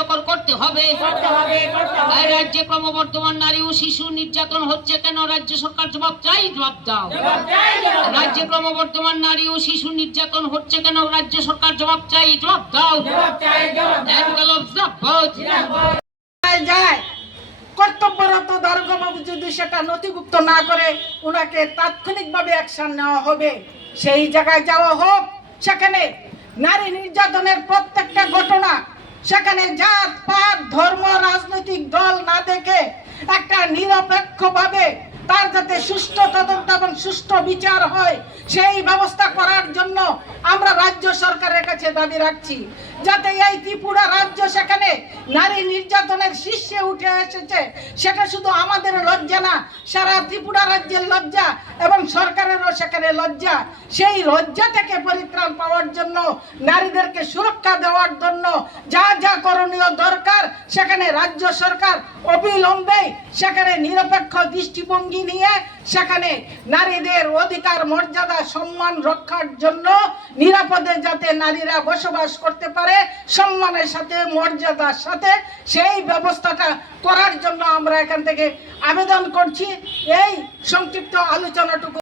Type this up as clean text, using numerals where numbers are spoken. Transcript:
কার্যকর করতে হবে। রাজ্যে ক্রমবর্ধমান নারী ও শিশু নির্যাতন হচ্ছে কেন? রাজ্য সরকার জবাব চাই, জবাব দাও। রাজ্যে ক্রমবর্ধমান নারী ও শিশু নির্যাতন হচ্ছে কেন? রাজ্য সরকার জবাব চাই, জবাব দাও। কর্তব্যরত দারোগাবাবু যদি সেটা নথিভুক্ত না করে ওনাকে তাৎক্ষণিকভাবে অ্যাকশন নেওয়া হবে। সেই জায়গায় যাওয়া হোক, সেখানে নারী নির্যাতনের প্রত্যেকটা ঘটনা সেখানে জাত পাত ধর্ম রাজনৈতিক দল না দেখে একটা নিরপেক্ষভাবে তার যাতে সুষ্ঠু তদন্ত এবং সুষ্ঠু বিচার হয় সেই ব্যবস্থা করার জন্য আমরা রাজ্য সরকারের কাছে দাবি রাখছি, যাতে এই ত্রিপুরা রাজ্য সেখানে নারী নির্যাতনের শীর্ষে উঠে এসেছে সেটা শুধু আমাদের লজ্জা না, সারা ত্রিপুরা রাজ্যের লজ্জা এবং সরকারেরও সেখানে লজ্জা। সেই লজ্জা থেকে পরিত্রাণ পাওয়ার জন্য, নারীদেরকে সুরক্ষা দেওয়ার জন্য যা যা করণীয় দরকার সেখানে রাজ্য সরকার অবিলম্বে সেখানে নিরপেক্ষ দৃষ্টিভঙ্গি নিয়ে সেখানে নারীদের অধিকার মর্যাদা সম্মান রক্ষার জন্য নিরাপদে যাতে নারীরা বসবাস করতে পারে সম্মানের সাথে মর্যাদার সাথে, সেই ব্যবস্থাটা করার জন্য আমরা এখান থেকে আবেদন করছি। এই সংক্ষিপ্ত আলোচনাটুকু